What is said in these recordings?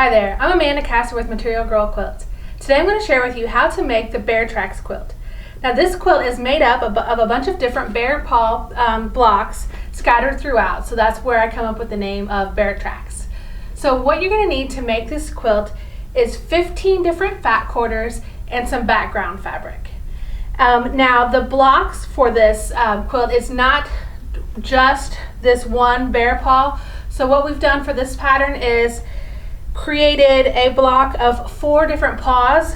Hi there, I'm Amanda Castor with Material Girl Quilts. Today I'm going to share with you how to make the Bear Tracks quilt. Now this quilt is made up of a bunch of different bear paw blocks scattered throughout, so that's where I come up with the name of Bear Tracks. So what you're going to need to make this quilt is 15 different fat quarters and some background fabric. Now the blocks for this quilt is not just this one bear paw. So what we've done for this pattern is created a block of 4 different paws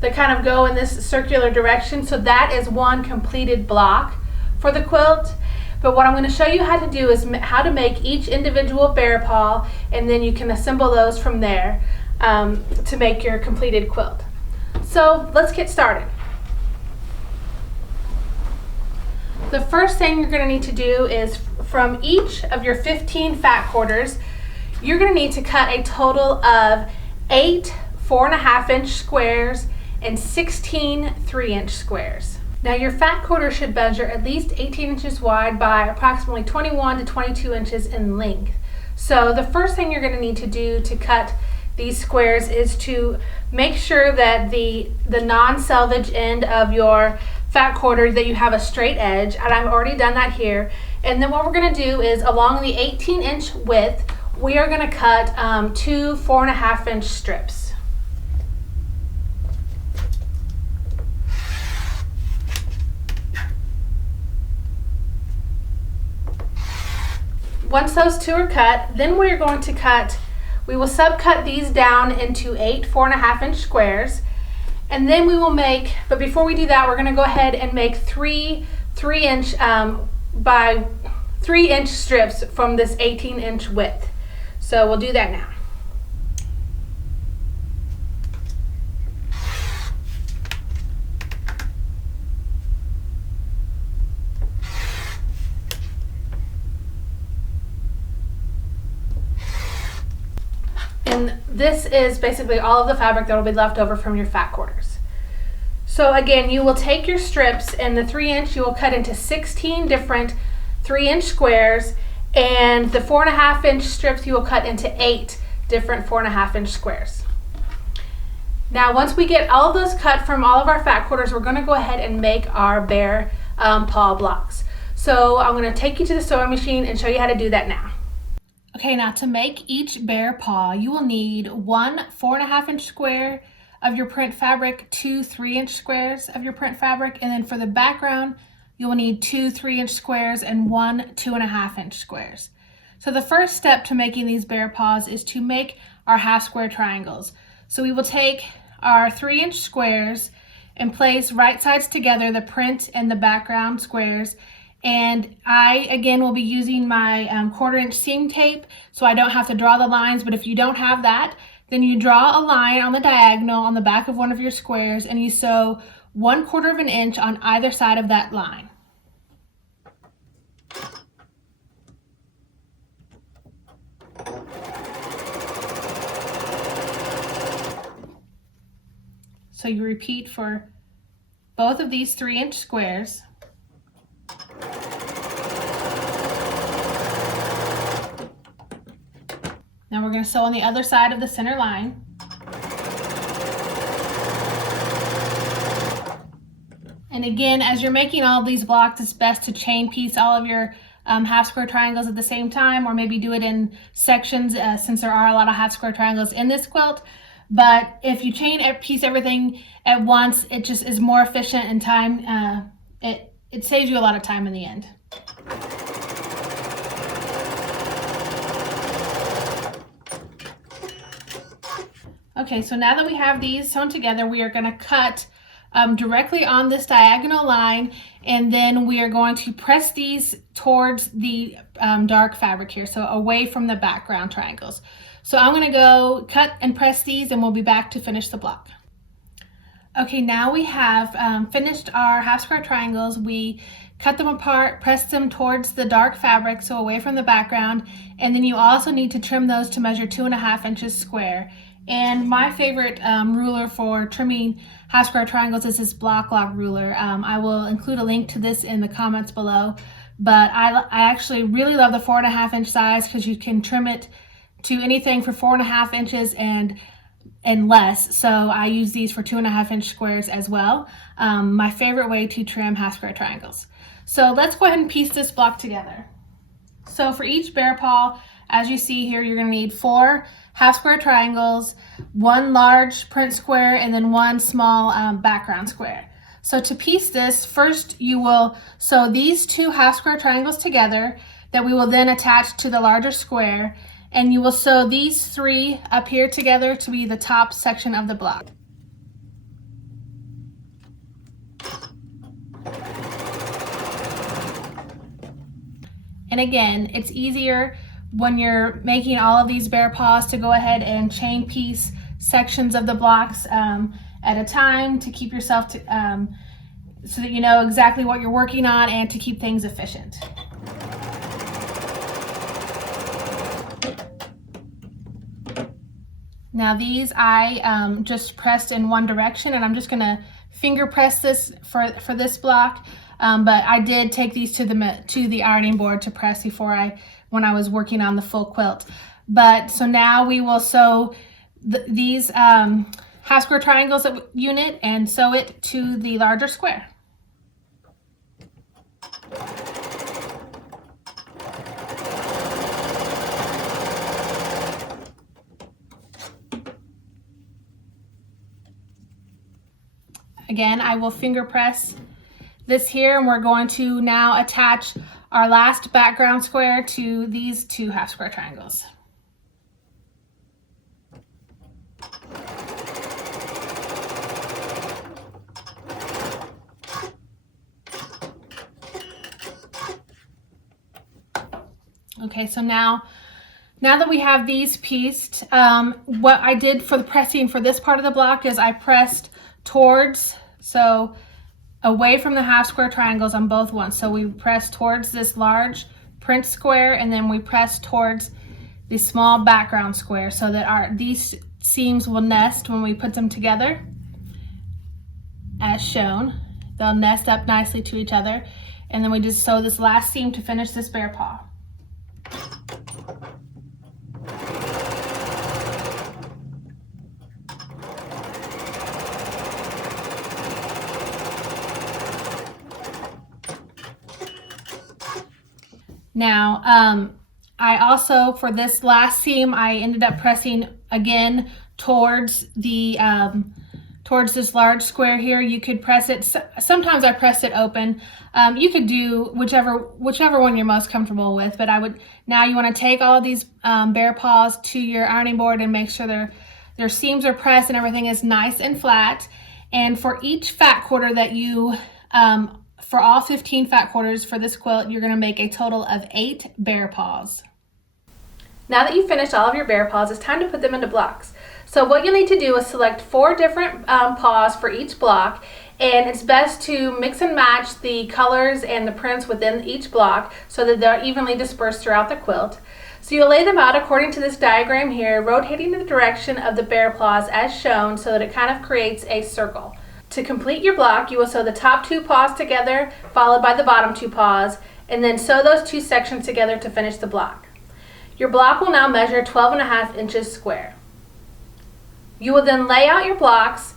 that kind of go in this circular direction. So that is one completed block for the quilt. But what I'm going to show you how to do is how to make each individual bear paw, and then you can assemble those from there to make your completed quilt. So let's get started. The first thing you're going to need to do is from each of your 15 fat quarters, you're going to need to cut a total of 8 4.5-inch squares and 16 3-inch squares. Now your fat quarter should measure at least 18 inches wide by approximately 21 to 22 inches in length. So the first thing you're going to need to do to cut these squares is to make sure that the non-selvage end of your fat quarter, that you have a straight edge, and I've already done that here. And then what we're going to do is along the 18-inch width, we are going to cut 2 4.5-inch strips. Once those 2 are cut, then we will subcut these down into 8 4.5-inch squares. And then we will make, but before we do that, we're going to go ahead and make 3 3-inch by 3-inch strips from this 18-inch width. So we'll do that now. And this is basically all of the fabric that will be left over from your fat quarters. So again, you will take your strips, and the 3-inch you will cut into 16 different 3-inch squares, and the 4.5-inch strips you will cut into 8 different 4.5-inch squares. Now once we get all of those cut from all of our fat quarters, we're going to go ahead and make our bear paw blocks. So I'm going to take you to the sewing machine and show you how to do that now. Okay, now to make each bear paw, you will need 1 4.5-inch square of your print fabric, 2 3-inch squares of your print fabric, and then for the background, you will need 2 3-inch squares and 1 2.5-inch squares. So the first step to making these bear paws is to make our half square triangles. So we will take our 3-inch squares and place right sides together, the print and the background squares. And I, again, will be using my 1/4-inch seam tape, so I don't have to draw the lines. But if you don't have that, then you draw a line on the diagonal on the back of one of your squares, and you sew 1/4 of an inch on either side of that line. So you repeat for both of these 3-inch squares. Now we're going to sew on the other side of the center line. And again, as you're making all of these blocks, it's best to chain piece all of your half square triangles at the same time, or maybe do it in sections since there are a lot of half square triangles in this quilt. But if you chain piece everything at once, it just is more efficient in time. It saves you a lot of time in the end. Okay, so now that we have these sewn together, we are going to cut directly on this diagonal line, and then we are going to press these towards the dark fabric here, so away from the background triangles. So I'm going to go cut and press these, and we'll be back to finish the block. Okay, now we have finished our half square triangles. We cut them apart, press them towards the dark fabric, so away from the background, and then you also need to trim those to measure 2.5 inches square. And my favorite ruler for trimming half square triangles is this block lock ruler. I will include a link to this in the comments below, but I actually really love the 4.5 inch size because you can trim it to anything for 4.5 inches and less. So I use these for 2.5-inch squares as well. My favorite way to trim half square triangles. So let's go ahead and piece this block together. So for each bear paw, as you see here, you're going to need 4 half square triangles, 1 large print square, and then 1 small background square. So to piece this, first you will sew these 2 half square triangles together that we will then attach to the larger square, and you will sew these 3 up here together to be the top section of the block. And again, it's easier when you're making all of these bear paws to go ahead and chain piece sections of the blocks at a time to keep yourself to, so that you know exactly what you're working on and to keep things efficient. Now these I just pressed in one direction, and I'm just gonna finger press this for this block. But I did take these to the ironing board to press when I was working on the full quilt. But so now we will sew these half square triangles unit and sew it to the larger square. Again, I will finger press this here, and we're going to now attach our last background square to these 2 half square triangles. Okay, so now that we have these pieced, what I did for the pressing for this part of the block is I pressed towards, so away from the half square triangles on both ones. So we press towards this large print square, and then we press towards the small background square so that these seams will nest when we put them together as shown. They'll nest up nicely to each other, and then we just sew this last seam to finish this bear paw. Now, I also, for this last seam, I ended up pressing again towards the towards this large square here. You could press it, sometimes I press it open. You could do whichever one you're most comfortable with, but now you want to take all of these bear paws to your ironing board and make sure their seams are pressed and everything is nice and flat. And for each fat quarter that you for all 15 fat quarters for this quilt, you're going to make a total of 8 bear paws. Now that you've finished all of your bear paws, it's time to put them into blocks. So what you'll need to do is select 4 different paws for each block, and it's best to mix and match the colors and the prints within each block so that they're evenly dispersed throughout the quilt. So you'll lay them out according to this diagram here, rotating the direction of the bear paws as shown so that it kind of creates a circle. To complete your block, you will sew the top 2 paws together, followed by the bottom 2 paws, and then sew those 2 sections together to finish the block. Your block will now measure 12.5 inches square. You will then lay out your blocks,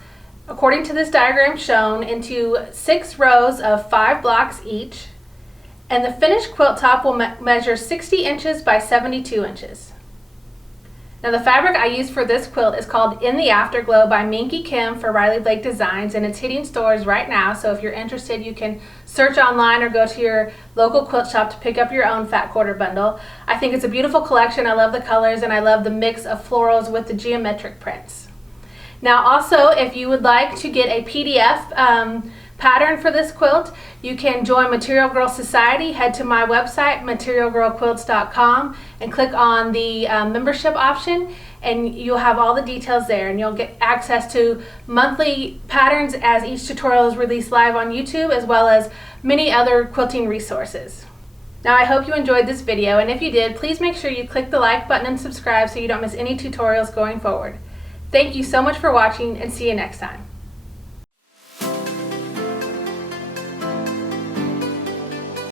according to this diagram shown, into 6 rows of 5 blocks each, and the finished quilt top will measure 60 inches by 72 inches. Now the fabric I used for this quilt is called In the Afterglow by Minky Kim for Riley Blake Designs, and it's hitting stores right now, so if you're interested you can search online or go to your local quilt shop to pick up your own fat quarter bundle. I think it's a beautiful collection. I love the colors and I love the mix of florals with the geometric prints. Now also, if you would like to get a PDF pattern for this quilt, you can join Material Girl Society. Head to my website, materialgirlquilts.com, and click on the membership option, and you'll have all the details there, and you'll get access to monthly patterns as each tutorial is released live on YouTube, as well as many other quilting resources. Now I hope you enjoyed this video, and if you did, please make sure you click the like button and subscribe so you don't miss any tutorials going forward. Thank you so much for watching, and see you next time.